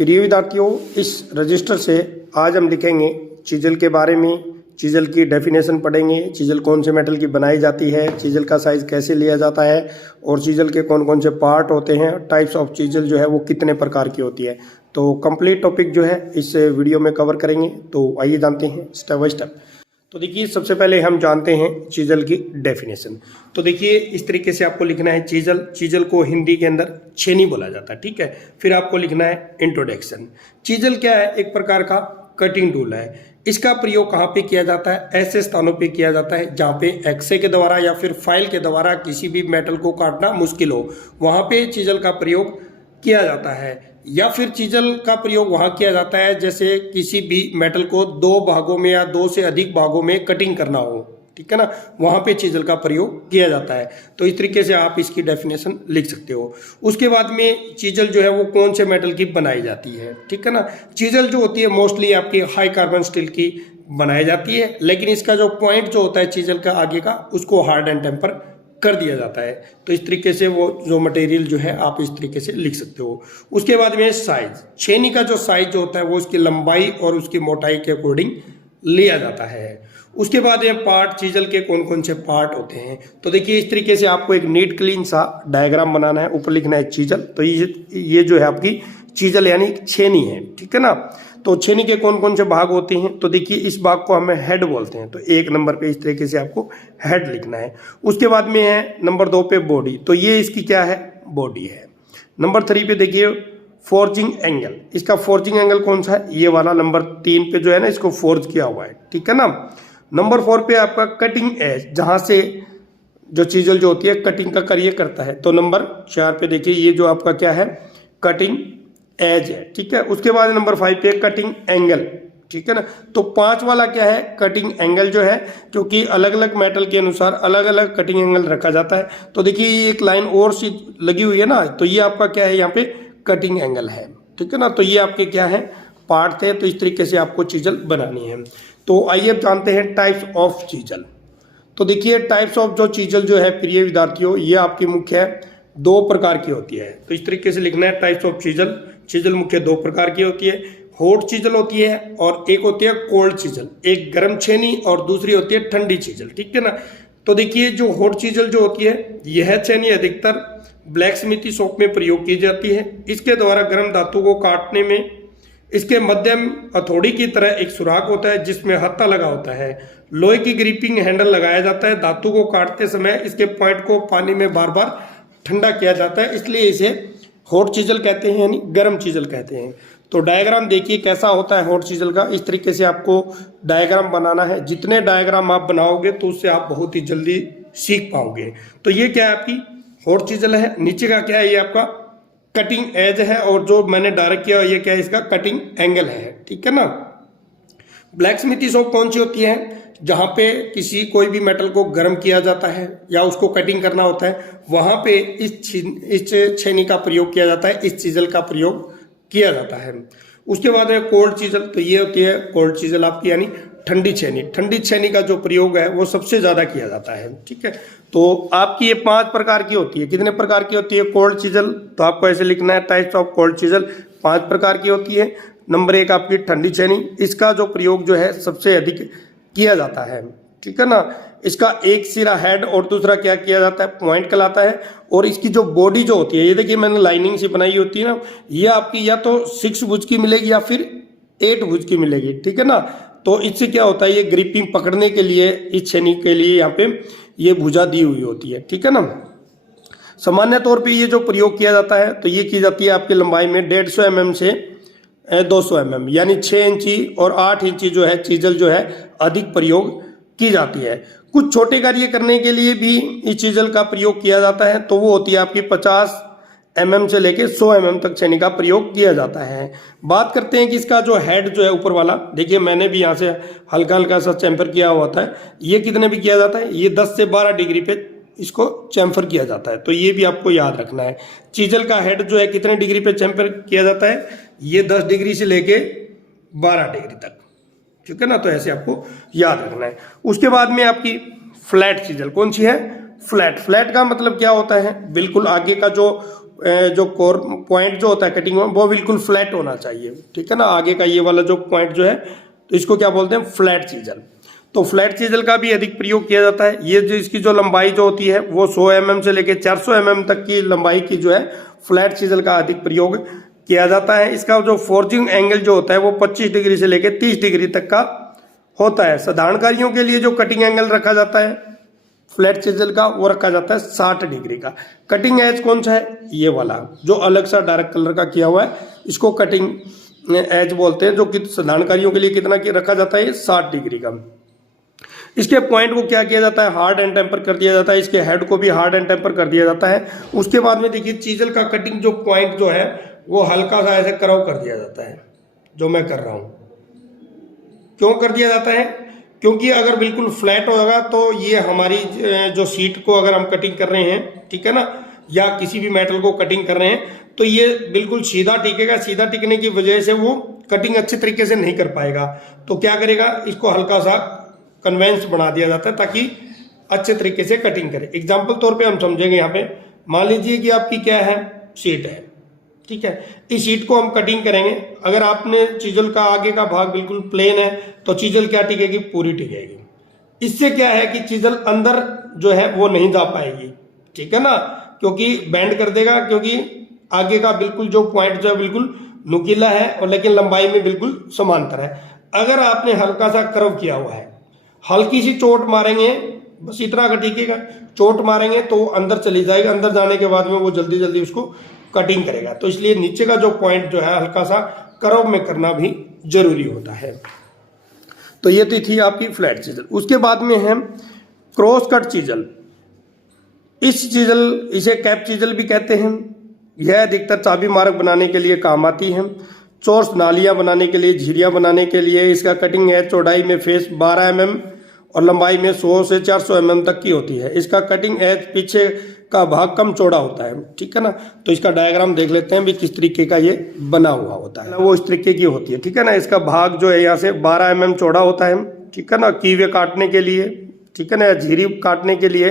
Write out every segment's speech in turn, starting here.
प्रिय विद्यार्थियों, इस रजिस्टर से आज हम लिखेंगे चीजल के बारे में। चीजल की डेफिनेशन पढ़ेंगे, चीजल कौन से मेटल की बनाई जाती है, चीजल का साइज कैसे लिया जाता है और चीजल के कौन कौन से पार्ट होते हैं, टाइप्स ऑफ चीजल जो है वो कितने प्रकार की होती है। तो कंप्लीट टॉपिक जो है इस वीडियो में कवर करेंगे। तो आइए जानते हैं स्टेप बाय स्टेप। तो देखिए, सबसे पहले हम जानते हैं चीजल की डेफिनेशन। तो देखिए, इस तरीके से आपको लिखना है चीजल। चीजल को हिंदी के अंदर छेनी बोला जाता है, ठीक है। फिर आपको लिखना है इंट्रोडक्शन। चीजल क्या है? एक प्रकार का कटिंग टूल है। इसका प्रयोग कहाँ पे किया जाता है? ऐसे स्थानों पे किया जाता है जहाँ पे एक्से के द्वारा या फिर फाइल के द्वारा किसी भी मेटल को काटना मुश्किल हो, वहाँ पे चीजल का प्रयोग किया जाता है। या फिर चीजल का प्रयोग वहाँ किया जाता है जैसे किसी भी मेटल को दो भागों में या दो से अधिक भागों में कटिंग करना हो, ठीक है ना, वहाँ पे चीजल का प्रयोग किया जाता है। तो इस तरीके से आप इसकी डेफिनेशन लिख सकते हो। उसके बाद में चीजल जो है वो कौन से मेटल की बनाई जाती है, ठीक है ना। चीजल जो होती है मोस्टली आपकी हाई कार्बन स्टील की बनाई जाती है, लेकिन इसका जो पॉइंट जो होता है चीजल का आगे का, उसको हार्ड एंड टेम्पर कर दिया जाता है। तो इस तरीके से वो जो मटेरियल जो है आप इस तरीके से लिख सकते हो। उसके बाद में साइज, छेनी का जो साइज जो होता है वो उसकी लंबाई और उसकी मोटाई के अकॉर्डिंग लिया जाता है। उसके बाद ये पार्ट, चीजल के कौन कौन से पार्ट होते हैं। तो देखिए, इस तरीके से आपको एक नीट क्लीन सा डायग्राम बनाना है। ऊपर लिखना है चीजल। तो ये जो है आपकी चीजल यानी छेनी है, ठीक है ना। तो छेनी के कौन कौन से भाग होते हैं? तो देखिए, इस भाग को हमें हेड बोलते हैं। तो एक नंबर पे इस तरीके से आपको हेड लिखना है। उसके बाद में है नंबर 2 पे बॉडी। तो ये इसकी क्या है? बॉडी है। नंबर 3 पे देखिए फोर्जिंग एंगल। इसका फोर्जिंग एंगल कौन सा है? ये वाला नंबर 3 पे जो है ना, इसको फोर्ज किया हुआ है, ठीक है ना। नंबर 4 पे आपका कटिंग एज, जहां से जो चीजल जो होती है कटिंग का कार्य करता है। तो नंबर 4 पे देखिए, ये जो आपका क्या है? कटिंग एज है, ठीक है। उसके बाद नंबर 5 पे कटिंग एंगल, ठीक है ना। तो 5 वाला क्या है? कटिंग एंगल जो है, क्योंकि अलग अलग मेटल के अनुसार अलग अलग कटिंग एंगल रखा जाता है। तो देखिए, ये एक लाइन और सी लगी हुई है ना, तो ये आपका क्या है? यहाँ पे कटिंग एंगल है, ठीक है ना। तो ये आपके क्या है? पार्ट थे। तो इस तरीके से आपको चीजल बनानी है। तो आइए अब जानते हैं टाइप्स ऑफ चीजल। तो देखिए, टाइप्स ऑफ जो चीजल जो है प्रिय विद्यार्थियों, ये आपकी मुख्य 2 प्रकार की होती है। तो इस तरीके से लिखना है टाइप्स ऑफ चीजल। चीजल मुख्य 2 प्रकार की होती है। हॉट चीजल होती है और एक होती है कोल्ड चीजल। एक गर्म छेनी और दूसरी होती है ठंडी चीजल, ठीक है ना। तो देखिए, जो हॉट चीजल जो होती है, यह छेनी अधिकतर ब्लैक स्मिथी शॉप में प्रयोग की जाती है। इसके द्वारा गर्म धातु को काटने में इसके मध्यम हथौड़ी की तरह एक सुराख होता है जिसमें हत्था लगा होता है। लोहे की ग्रिपिंग हैंडल लगाया जाता है। धातु को काटते समय इसके पॉइंट को पानी में बार बार ठंडा किया जाता है, इसलिए इसे हॉट चीजल कहते हैं, यानी गर्म चीजल कहते हैं। तो डायग्राम देखिए कैसा होता है हॉट चीजल का। इस तरीके से आपको डायग्राम बनाना है। जितने डायग्राम आप बनाओगे तो उससे आप बहुत ही जल्दी सीख पाओगे। तो ये क्या है? आपकी हॉट चीजल है। नीचे का क्या है? ये आपका कटिंग एज है। और जो मैंने डायरेक्ट किया ये क्या है? इसका कटिंग एंगल है, ठीक है ना। ब्लैक स्मिथी शॉप कौन सी होती है? जहां पे कोई भी मेटल को गर्म किया जाता है या उसको कटिंग करना होता है, वहां पे इस छेनी का प्रयोग किया जाता है, इस चीजल का प्रयोग किया जाता है। उसके बाद है कोल्ड चीजल। तो ये होती है कोल्ड चीजल आपकी, यानी ठंडी छेनी। ठंडी छेनी का जो प्रयोग है वो सबसे ज्यादा किया जाता है, ठीक है। तो आपकी ये 5 प्रकार की होती है। कितने प्रकार की होती है? Cold chisel. तो आपको ऐसे लिखना है टाइप्स ऑफ कोल्ड चीजल। 5 प्रकार की होती है। नंबर 1 आपकी ठंडी छेनी। इसका जो प्रयोग जो है सबसे अधिक किया जाता है, ठीक है ना। इसका एक सिरा हेड और दूसरा क्या किया जाता है? पॉइंट कहलाता है। और इसकी जो बॉडी जो होती है, ये देखिए मैंने लाइनिंग से बनाई होती है ना, ये आपकी या तो 6 भुज की मिलेगी या फिर 8 भुज की मिलेगी, ठीक है ना। तो इससे क्या होता है? ये ग्रिपिंग पकड़ने के लिए, इस छेनी के लिए यहाँ पे ये भुजा दी हुई होती है, ठीक है ना। सामान्य तौर पे ये जो प्रयोग किया जाता है, तो ये की जाती है आपकी लंबाई में 150 mm से 200 mm, यानी 6 इंची और 8 इंची जो है चीजल जो है अधिक प्रयोग की जाती है। कुछ छोटे कार्य करने के लिए भी इस चीजल का प्रयोग किया जाता है। तो वो होती है आपकी 50 mm से लेके 100 mm तक छेनी का प्रयोग किया जाता है। बात करते हैं कि इसका जो हेड जो है ऊपर वाला, देखिए मैंने भी यहाँ से हल्का हल्का सा चैम्फर किया हुआ था। ये कितने भी किया जाता है? ये 10 से 12 डिग्री पे इसको चैम्फर किया जाता है। तो ये भी आपको याद रखना है। चीजल का हेड जो है कितने डिग्री पे चैम्फर किया जाता है? ये 10 डिग्री से लेके 12 डिग्री तक, ठीक है ना। तो ऐसे आपको याद रखना है। उसके बाद में आपकी फ्लैट चीजल कौन सी है? फ्लैट। फ्लैट का मतलब क्या होता है? बिल्कुल आगे का जो जो कोर पॉइंट जो होता है कटिंग में वो बिल्कुल फ्लैट होना चाहिए, ठीक है ना। आगे का ये वाला जो पॉइंट जो है तो इसको क्या बोलते हैं, फ्लैट चीजल। तो फ्लैट चीजल का भी अधिक प्रयोग किया जाता है। ये जो इसकी जो लंबाई जो होती है वो 100 mm से लेकर 400 mm तक की लंबाई की जो है फ्लैट चीजल का अधिक प्रयोग किया जाता है। इसका जो फोर्जिंग एंगल जो होता है वो 25 डिग्री से लेकर 30 डिग्री तक का होता है। साधारण कार्यों के लिए जो कटिंग एंगल रखा जाता है फ्लैट चीजल का वो रखा जाता है 60 डिग्री का। कटिंग एज कौन सा है, ये वाला जो अलग सा डार्क कलर का किया हुआ है इसको कटिंग एज बोलते हैं। जो कि साधारण कार्यों के लिए कितना रखा जाता है, 60 डिग्री का। इसके पॉइंट को क्या किया जाता है, हार्ड एंड टेम्पर कर दिया जाता है। इसके हेड को भी हार्ड एंड टेम्पर कर दिया जाता है। उसके बाद में देखिए चीजल का कटिंग जो पॉइंट जो है वो हल्का सा ऐसे कर्व कर दिया जाता है, जो मैं कर रहा हूं। क्यों कर दिया जाता है, क्योंकि अगर बिल्कुल फ्लैट होगा तो ये हमारी जो सीट को अगर हम कटिंग कर रहे हैं, ठीक है ना, या किसी भी मेटल को कटिंग कर रहे हैं तो ये बिल्कुल सीधा टिकेगा। सीधा टिकने की वजह से वो कटिंग अच्छे तरीके से नहीं कर पाएगा। तो क्या करेगा, इसको हल्का सा कन्वेंस बना दिया जाता है ताकि अच्छे तरीके से कटिंग करे। एग्जाम्पल तौर पे हम समझेंगे यहाँ पे, मान लीजिए कि आपकी क्या है, सीट है, ठीक है। इस सीट को हम कटिंग करेंगे। अगर आपने चीजल का आगे का भाग बिल्कुल प्लेन है तो चीजल क्या टिकेगी, पूरी टिकेगी। इससे क्या है कि चीजल अंदर जो है वो नहीं जा पाएगी, ठीक है ना, क्योंकि बेंड कर देगा, क्योंकि आगे का बिल्कुल जो पॉइंट जो है बिल्कुल नुकीला है और लेकिन लंबाई में बिल्कुल समांतर है। अगर आपने हल्का सा कर्व किया हुआ है, हल्की सी चोट मारेंगे, बस इतना का टिकेगा, चोट मारेंगे तो अंदर चली जाएगा। अंदर जाने के बाद में वो जल्दी जल्दी उसको कटिंग करेगा। तो इसलिए नीचे का जो पॉइंट जो है हल्का सा कर्व में करना भी जरूरी होता है। तो ये तो थी आपकी फ्लैट चीजल। उसके बाद में है क्रॉस कट चीजल। इस चीजल, इसे कैप चीजल भी कहते हैं। यह अधिकतर चाबी मार्क बनाने के लिए काम आती है, चोर्स नालियां बनाने के लिए, झिरियां बनाने के लिए। इसका कटिंग है चौड़ाई में फेस 12 mm और लंबाई में 100 से 400 mm तक की होती है। इसका कटिंग एज पीछे का भाग कम चौड़ा होता है, ठीक है ना। तो इसका डायग्राम देख लेते हैं भी किस तरीके का ये बना हुआ होता है। वो इस तरीके की होती है, ठीक है ना। इसका भाग जो है यहाँ से 12 mm चौड़ा होता है, ठीक है ना, कीवे काटने के लिए, ठीक है ना, झिरी काटने के लिए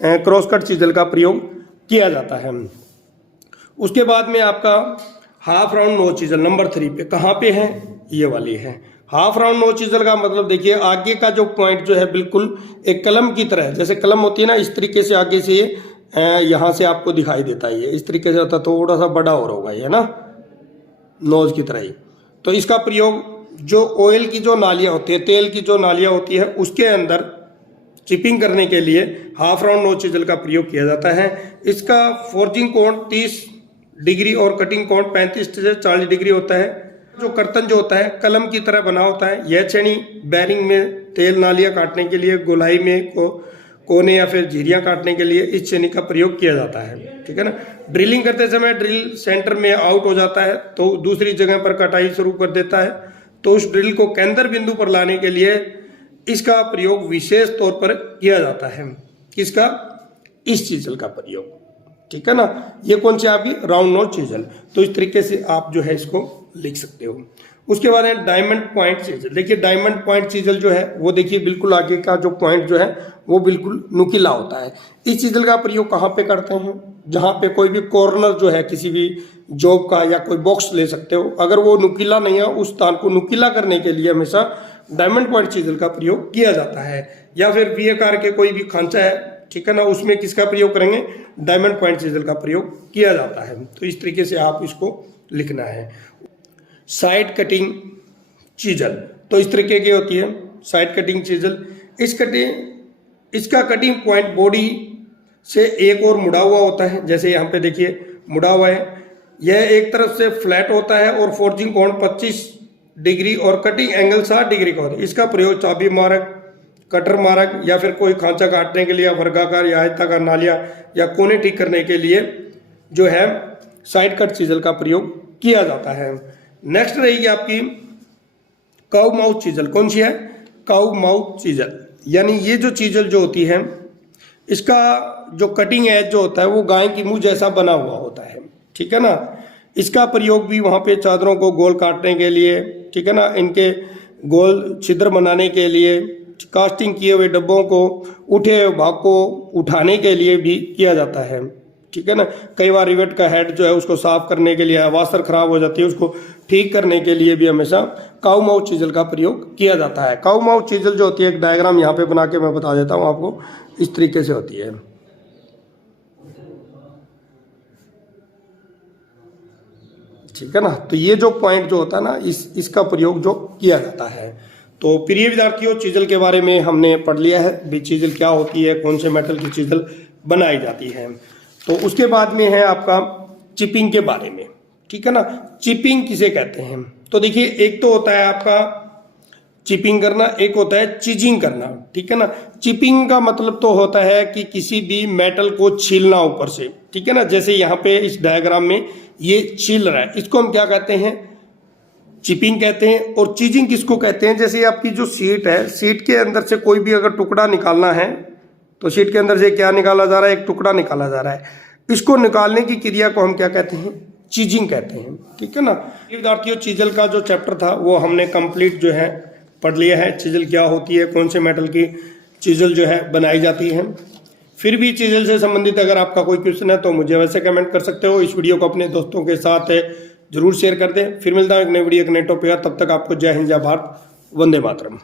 क्रॉस कट चीजल का प्रयोग किया जाता है। उसके बाद में आपका हाफ राउंड नोच चीजल नंबर 3 पे कहाँ पे है, ये वाली है। हाफ राउंड नोच चीजल का मतलब देखिए आगे का जो पॉइंट जो है बिल्कुल एक कलम की तरह, जैसे कलम होती है ना, इस तरीके से आगे से यहाँ से आपको दिखाई देता है। ये इस तरीके से होता है, थोड़ा सा बड़ा हो रहा होगा ये ना, नोज की तरह ही। तो इसका प्रयोग जो ऑयल की जो नालियाँ होती है, तेल की जो नालियाँ होती है उसके अंदर चिपिंग करने के लिए हाफ राउंड नोच चीजल का प्रयोग किया जाता है। इसका फोर्जिंग कोण 30 डिग्री और कटिंग कोण 35 से 40 डिग्री होता है। जो कर्तन जो होता है कलम की तरह बना होता है। यह छेनी बैरिंग में तेल नालियां काटने के लिए, गोलाई में कोने या फिर झिरियां काटने के लिए इस छेनी का प्रयोग किया जाता है, ठीक है ना। ड्रिलिंग करते समय ड्रिल सेंटर में आउट हो जाता है तो दूसरी जगह पर कटाई शुरू कर देता है। तो उस ड्रिल को केंद्र बिंदु पर लाने के लिए इसका प्रयोग विशेष तौर पर किया जाता है। किसका, इस चीजल का प्रयोग, ठीक है ना। ये कौन सी आपकी राउंड नोच चीजल। तो इस तरीके से आप जो है इसको लिख सकते हो। उसके बाद है डायमंड पॉइंट चीजल। देखिए डायमंड पॉइंट चीजल जो है वो देखिए बिल्कुल आगे का जो पॉइंट जो है वो बिल्कुल नुकीला होता है। इस चीजल का प्रयोग कहाँ पे करते हैं, जहाँ पे कोई भी कॉर्नर जो है किसी भी जॉब का या कोई बॉक्स ले सकते हो, अगर वो नुकीला नहीं है उस स्थान को नुकीला करने के लिए हमेशा डायमंड पॉइंट चीजल का प्रयोग किया जाता है। या फिर वी आकार के कोई भी खांचा है, ठीक है ना, उसमें किसका प्रयोग करेंगे, डायमंड पॉइंट चीजल का प्रयोग किया जाता है। तो इस तरीके से आप इसको लिखना है। साइड कटिंग चीजल तो इस तरीके की होती है साइड कटिंग चीजल। इसका कटिंग पॉइंट बॉडी से एक और मुड़ा हुआ होता है, जैसे यहाँ पे देखिए मुड़ा हुआ है। यह एक तरफ से फ्लैट होता है और फोर्जिंग कोण 25 डिग्री और कटिंग एंगल 60 डिग्री का होता है। इसका प्रयोग चाबी मार्क, कटर मार्क या फिर कोई खांचा काटने के लिए, वर्गाकार या आयताकार नालियां या कोने ठीक करने के लिए जो है साइड कट चीजल का प्रयोग किया जाता है। नेक्स्ट रहेगी आपकी काउ माउथ चीजल। कौन सी है, काउ माउथ चीजल। यानी ये जो चीजल जो होती है इसका जो कटिंग एज जो होता है वो गाय की मुंह जैसा बना हुआ होता है, ठीक है ना। इसका प्रयोग भी वहाँ पे चादरों को गोल काटने के लिए, ठीक है ना, इनके गोल छिद्र बनाने के लिए, कास्टिंग किए हुए डब्बों को, उठे हुए भाग को उठाने के लिए भी किया जाता है, ठीक है ना। कई बार रिवेट का हेड जो है उसको साफ करने के लिए, वाशर खराब हो जाती है, उसको ठीक करने के लिए भी हमेशा काऊ माउथ चीजल का प्रयोग किया जाता है। काऊ माउथ चीजल जो होती है, एक डायग्राम यहाँ पे बना के मैं बता देता हूँ आपको, इस तरीके से होती है। ठीक है ना। तो ये जो पॉइंट जो होता है ना, इसका प्रयोग जो किया जाता है। तो प्रिय विद्यार्थियों, चीजल के बारे में हमने पढ़ लिया है भी, चीजल क्या होती है, कौन से मेटल की चीजल बनाई जाती है। तो उसके बाद में है आपका चिपिंग के बारे में। ठीक है ना। चिपिंग किसे कहते हैं? तो देखिए, एक तो होता है आपका चिपिंग करना, एक होता है चीजिंग करना। ठीक है ना। चिपिंग का मतलब तो होता है कि किसी भी मेटल को छीलना ऊपर से। ठीक है ना। जैसे यहाँ पे इस डायग्राम में ये छील रहा है, इसको हम क्या कहते हैं? चिपिंग कहते हैं। और चीजिंग किसको कहते हैं? जैसे आपकी जो शीट है, शीट के अंदर से कोई भी अगर टुकड़ा निकालना है, तो शीट के अंदर से क्या निकाला जा रहा है? एक टुकड़ा निकाला जा रहा है। इसको निकालने की क्रिया को हम क्या कहते हैं? चीजिंग कहते हैं। ठीक है ना। विद्यार्थियों, चीजल का जो चैप्टर था वो हमने कंप्लीट जो है पढ़ लिया है। चीजल क्या होती है, कौन से मेटल की चीजल जो है बनाई जाती है। फिर भी चीजल से संबंधित अगर आपका कोई क्वेश्चन है तो मुझे वैसे कमेंट कर सकते हो। इस वीडियो को अपने दोस्तों के साथ जरूर शेयर कर दें। फिर मिलता है एक नई वीडियो, एक नए टॉपिक। तब तक आपको जय हिंद, जय भारत, वंदे मातरम।